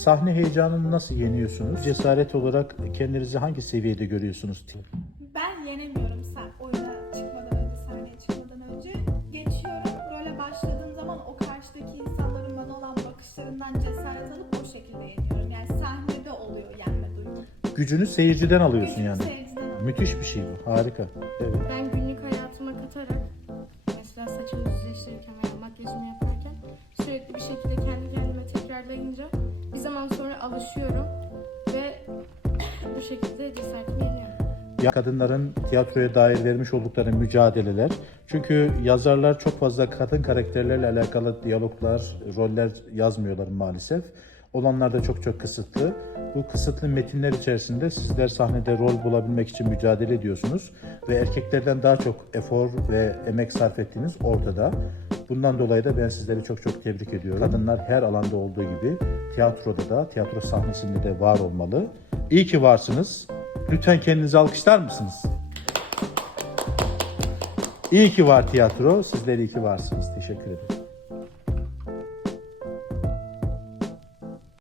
Sahne heyecanını nasıl yeniyorsunuz? Cesaret olarak kendinizi hangi seviyede görüyorsunuz? Ben yenemiyorum sen oyuna çıkmadan önce, sahneye çıkmadan önce. Geçiyorum. Role başladığım zaman o karşıdaki insanların bana olan bakışlarından cesaret alıp o şekilde yeniyorum. Yani sahnede oluyor yenme duygu. Gücünü seyirciden alıyorsun Gücümü yani. seyirciden alıyorum. Müthiş bir şey bu. Harika. Evet. Ben günlük hayatıma katarak mesela saçımı düzleştirirken veya makyajımı yaparken sürekli bir şekilde kendi kendime tekrarlayınca bir zaman sonra alışıyorum ve bu şekilde cesaretimi yeniyorum. Ya kadınların tiyatroya dair vermiş oldukları mücadeleler. Çünkü yazarlar çok fazla kadın karakterlerle alakalı diyaloglar, roller yazmıyorlar maalesef. Olanlar da çok çok kısıtlı. Bu kısıtlı metinler içerisinde sizler sahnede rol bulabilmek için mücadele ediyorsunuz. Ve erkeklerden daha çok efor ve emek sarf ettiğiniz ortada. Bundan dolayı da ben sizleri çok çok tebrik ediyorum. Kadınlar her alanda olduğu gibi tiyatroda da, tiyatro sahnesinde de var olmalı. İyi ki varsınız. Lütfen kendinizi alkışlar mısınız? İyi ki var tiyatro. Sizler iyi ki varsınız. Teşekkür ederim.